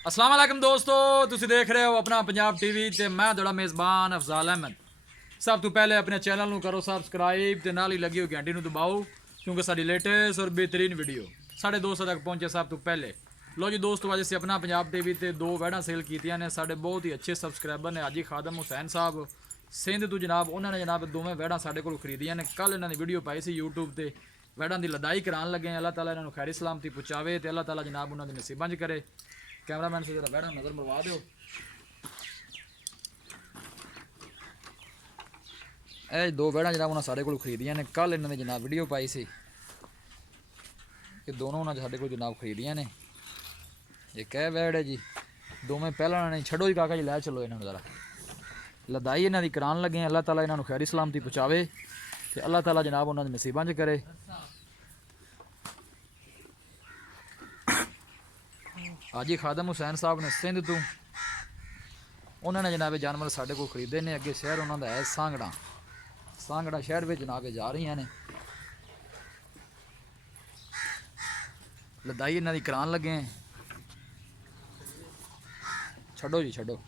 अस्सलाम वालेकुम दोस्तों, तुसी देख रहे हो अपना पंजाब टीवी ते मैं थोड़ा मेज़बान अफजाल अहमद। सब तो पहले अपने चैनल ਨੂੰ करो सबसक्राइब ਤੇ ਨਾਲ ਹੀ ਲੱਗੀ ਹੋਈ ਘੰਟੀ ਨੂੰ ਦਬਾਓ ਕਿਉਂਕਿ ਸਾਡੀ ਲੇਟੈਸਟ ਔਰ ਬਿਹਤਰੀਨ ਵੀਡੀਓ ਸਾਡੇ ਦੋਸਤਾਂ ਤੱਕ ਪਹੁੰਚੇ ਸਭ ਤੋਂ ਪਹਿਲੇ। ਲੋ ਜੀ ਦੋਸਤੋ, ਅੱਜ ਅਸੀਂ ਆਪਣਾ ਪੰਜਾਬ ਟੀਵੀ ਤੇ ਦੋ ਵੈੜਾਂ ਸੇਲ ਕੀਤੀਆਂ ਨੇ। ਸਾਡੇ ਬਹੁਤ ਹੀ ਅੱਛੇ ਸਬਸਕ੍ਰਾਈਬਰ ਨੇ ਹਾਜੀ ਖਾਦਮ ਹੁਸੈਨ ਸਾਹਿਬ ਸਿੰਧ ਤੋਂ ਜਨਾਬ, ਉਹਨਾਂ ਨੇ ਜਨਾਬ ਦੋਵੇਂ ਵੈੜਾਂ ਸਾਡੇ ਕੋਲ ਖਰੀਦੀਆਂ ਨੇ। ਕੱਲ ਇਹਨਾਂ ਦੀ ਵੀਡੀਓ ਪਾਈ ਸੀ YouTube ਤੇ, ਵੈੜਾਂ ਦੀ ਲਦਾਈ ਕਰਾਉਣ ਲੱਗੇ। ਅੱਲਾਹ ਤਾਲਾ ਇਹਨਾਂ ਨੂੰ ਖੈਰੀ ਸਲਾਮਤੀ ਪਹੁੰਚਾਵੇ ਤੇ ਅੱਲਾਹ ਤਾਲਾ ਜਨਾਬ ਉਹਨਾਂ ਦੇ ਨਸੀਬਾਂ 'ਚ ਕਰੇ। कैमरामैन से जरा बैठा नजर मरवा दो। ਇਹ ਦੋ ਵੈੜਾਂ ਜਨਾਬ ਉਹਨਾਂ ਸਾਡੇ ਕੋਲ ਖਰੀਦੀਆਂ ਨੇ। ਕੱਲ ਇਹਨਾਂ ਨੇ ਜਨਾਬ ਵੀਡੀਓ ਪਾਈ ਸੀ ਕਿ ਦੋਨੋਂ ਉਹਨਾਂ ਸਾਡੇ ਕੋਲ ਜਨਾਬ ਖਰੀਦੀਆਂ ਨੇ। ਇਹ ਕਹਿ ਵੈੜ ਹੈ ਜੀ ਦੋਵੇਂ ਪਹਿਲਾਂ ਨੇ। ਛੱਡੋ ਜੀ ਕਾਕਾ ਜੀ, ਲੈ ਚਲੋ ਇਹਨਾਂ ਨੂੰ ਜ਼ਰਾ ਲਦਾਈ ਇਹਨਾਂ ਦੀ ਕਰਾਉਣ ਲੱਗੇ। ਅੱਲਾਹ ਤਾਲਾ ਇਹਨਾਂ ਨੂੰ ਖੈਰੀ ਸਲਾਮਤੀ ਪਹੁੰਚਾਵੇ ਤੇ ਅੱਲਾਹ ਤਾਲਾ ਜਨਾਬ ਉਹਨਾਂ ਦੇ ਨਸੀਬਾਂ 'ਚ ਕਰੇ। हाजी खादम हुसैन साहब ने सिंध तो, उन्होंने जनाब जानवर साढ़े को खरीदे ने। अगे शहर उन्होंने है सांगड़ा, सांगड़ा शहर में जनाब जा रही ने। लदाई इन्हों की करान लगे। छड़ो जी छड़ो।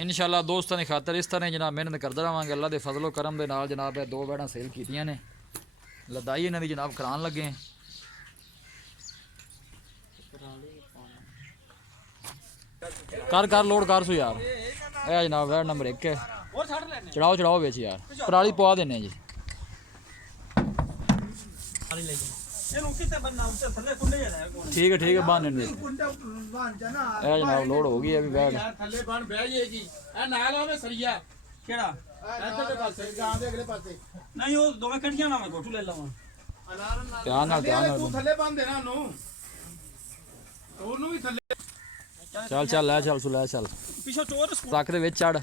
इंशाअल्लाह दोस्तों की खातर इस तरह जनाब मेहनत करते रहांगे। अल्लाह के फजलो करम के नाल जनाब दो वैड़ां सेल कीतियां ने। लदाई इन्हों की जनाब करान लगे। कर कर लोड कर सो यार। ए जनाब वैड नंबर 1 है। चढ़ाओ चढ़ाओ बेच यार, पराली पवा देने जी। ठीक है बांध दे। ए जनाब लोड हो गई है अभी वैड। थल्ले बन बह जाएगी। ए नाल होवे सरिया केड़ा इधर दे पासे गांव दे अगले पासे नहीं। ओ दोवें कटियां ना मैं गोटू ले लवां। ध्यान नाल तू थल्ले बन देना नु ओनु भी थल्ले। चल चल ले चल सुले चल पीछे चोर ट्रक दे विच चढ़।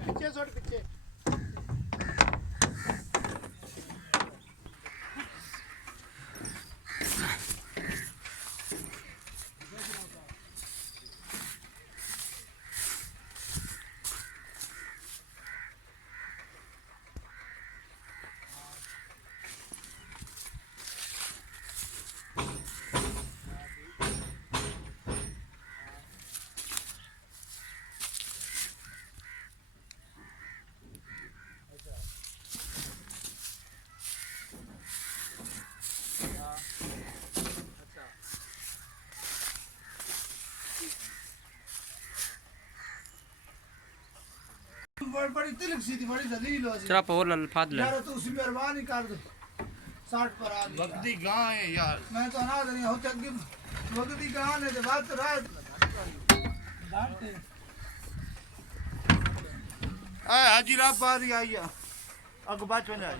पीछे छोड़ पीछे। बड़ी तिलक सी थी, बड़ी जलील हो सी। चला पोर फाद ले यार, तू उसी मेहरबानी कर दे। 60 पर आ गई वक्ती गां है यार। मैं तो ना नहीं होते अगे वक्ती गां ने ते बात रात दाते आ हाजी रा पारी आई आ अग बाच में आ।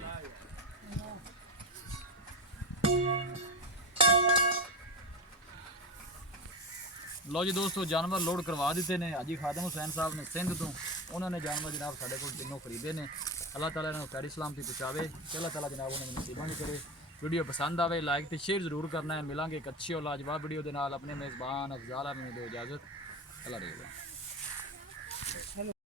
लो जी दोस्तों, जानवर लोड करवा दिते ने हाजी खादम हुसैन साहब ने सिंध तो। उन्होंने जानवर जनाब साढ़े को तीनों खरीदे ने। अल्लाह ताला इन्होंने खैर सलामती पहुँचावे। अल्लाह ताला जनाब उन्होंने नसीबां नहीं करे। वीडियो पसंद आवे लाइक तो शेयर जरूर करना है। मिलांगे एक अच्छी और लाजवाब वीडियो के नाल। अपने मेज़बान अफजाल में दो इजाज़त। अल्लाह